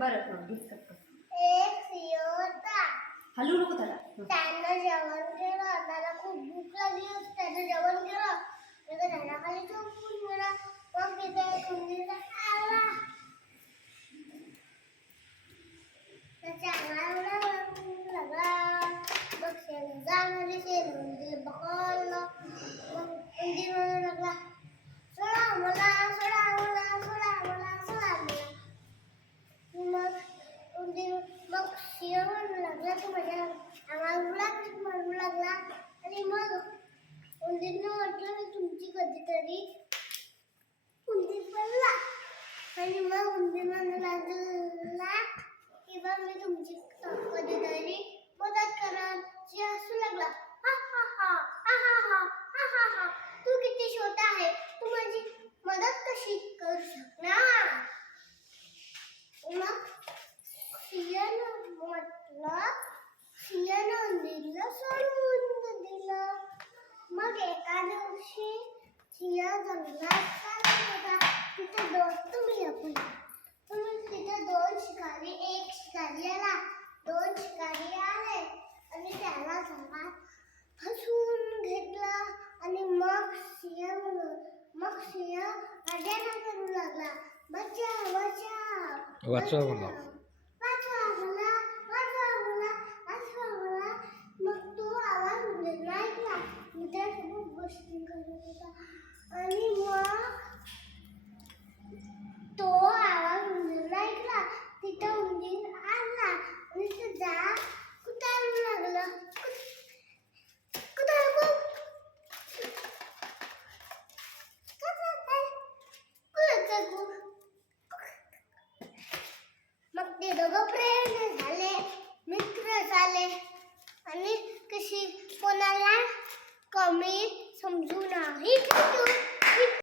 बरं गीत करतो. एक सिंह होता. हलू नको त्याला. त्यानं जेवण केलं. त्याला खूप भूक लागली होती. त्यानं जेवण केलं. त्याच्या झाडाखाली झोपून गेला. मग तिथे एक उंदीर आला. त्याच्या अंगाला लागला. मग शेण जाणारी शेण उंदीर पकडलं. मग उंदीर म्हणू लागला, सोडा मला, सोडा मला, सोडा मला, सोडा मला. मग उंदीर मग सिंह म्हणू लागला, तू माझ्या अंगाला म्हणू लागला. आणि मग उंदीरनं म्हटलं, मी तुमची कधीतरी उंदीर पडला. आणि मग उंदीर म्हणू लागला, किंवा मी तुमची कधीतरी मदत करन. सिंह हसू लागला, हा हा हा हा हा हा हा हा हा. तू किती छोटा आहे, तू माझी मदत कशी करू शकणार. मग सिंहानं म्हटलं, सिंहानं उंदीरला सोडून दिलं. मग एका दिवशी सिंह जंगलात चालत होता. तिथे दोन शिकारी, एक शिकारी आला. दोन शिकारी आले आणि त्याला जंगलात फसवून घेतलं. आणि मग सिंह रडण्याला करू लागला, बचाव बचाव वाचवा मला. वाचवा मला, वाचवा मला, वाचवा मला. मग तो आवाज उंदीरनं ऐकला. मित्रासोबत गोष्टी करत होता. आणि मग तो आवाज उंदीरनं ऐकला. तिथं उंदीर आला आणि ते झाड कुटारू लागलं. मग ते दोघं प्रेम झाले, मित्र झाले. आणि कशी कोणाला कमी